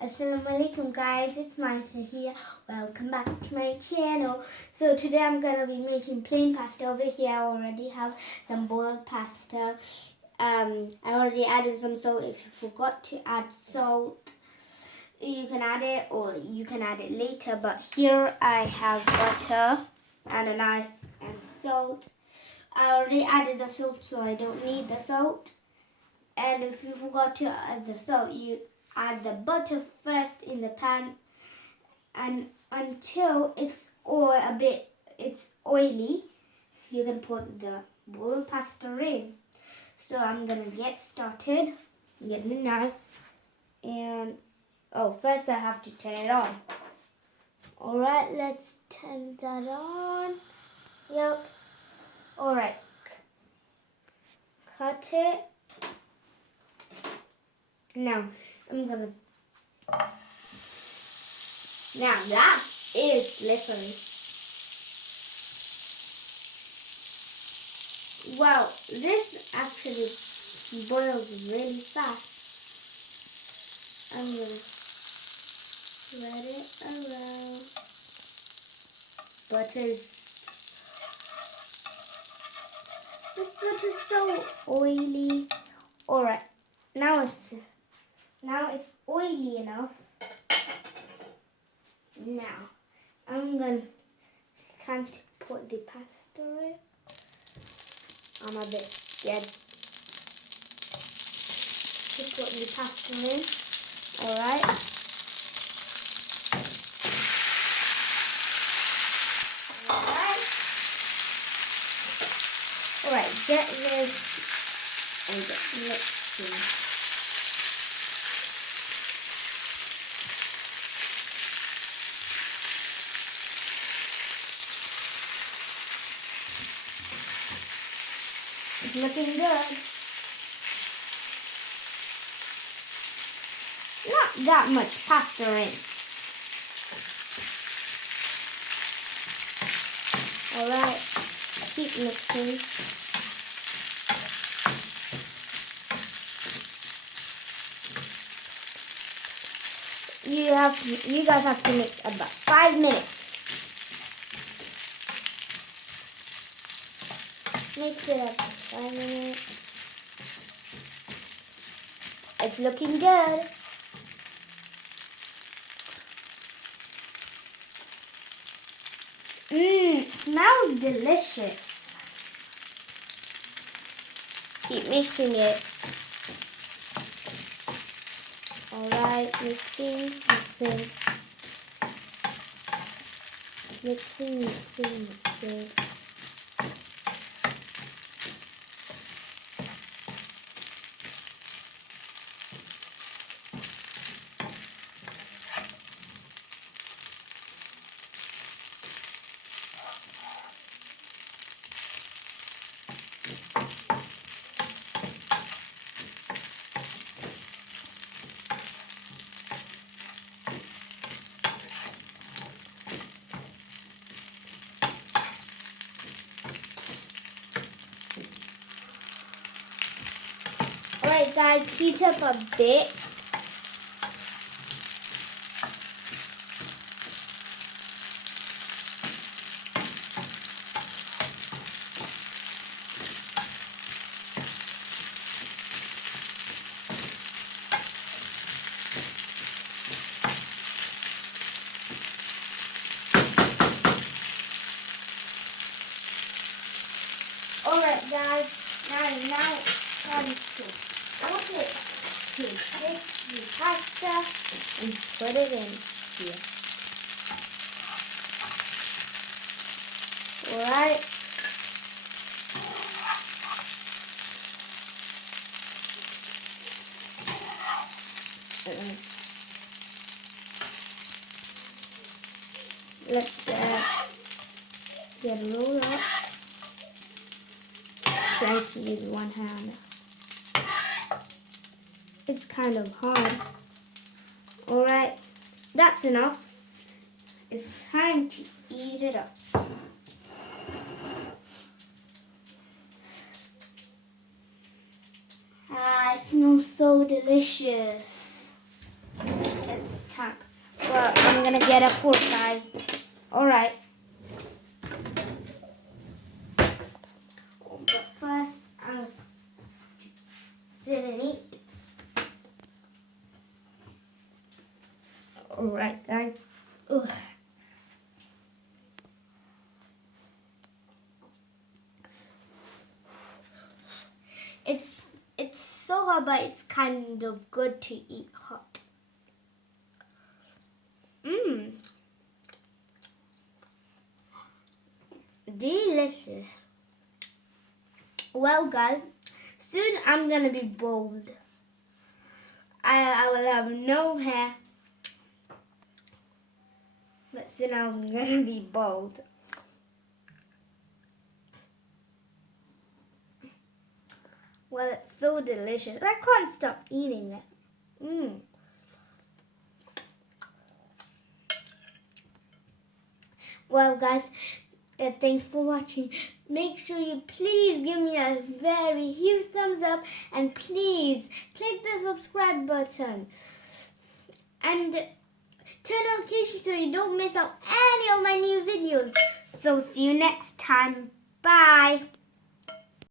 Assalamualaikum guys, it's Maita here. Welcome back to my channel. So today I'm gonna be making plain pasta. Over here I already have some boiled pasta. I already added some salt. If you forgot to add salt, you can add it or you can add it later. But here I have butter and a knife and salt. I already added the salt, so I don't need the salt. And if you forgot to add the salt, you add the butter first in the pan and until it's oily, you can put the boiled pasta in. So I'm gonna get started. Get the knife and first I have to turn it on. Alright, let's turn that on. Yep. Alright. Cut it. Now that is slippery. Well, this actually boils really fast. I'm gonna spread it around. This butter's so oily. Alright, now it's oily enough. Now, it's time to put the pasta in. I'm a bit scared to put the pasta in. Alright. Alright, get this and get mixing. It's looking good. Not that much pasta in. Alright, keep mixing. You guys have to mix about 5 minutes. Mix it up for 5 minutes. It's looking good. Smells delicious. Keep mixing it. Alright, mixing. Alright guys, heat up a bit. Alright guys, now it's time to put it to take the pasta and put it in here. Alright. Let's get a roll up. Try to use one hand. It's kind of hard. Alright, that's enough. It's time to eat it up. It smells so delicious. It's gonna get a fork, guys. Alright. But first, I'm sit and eat. Alright, guys. Ugh. It's so hot, but it's kind of good to eat hot. Delicious. Well, guys, soon I'm gonna be bald. I will have no hair, but soon I'm gonna be bald. Well, it's so delicious. I can't stop eating it. Well, guys, thanks for watching. Make sure you please give me a very huge thumbs up and please click the subscribe button and turn notifications so you don't miss out any of my new videos. So see you next time. Bye.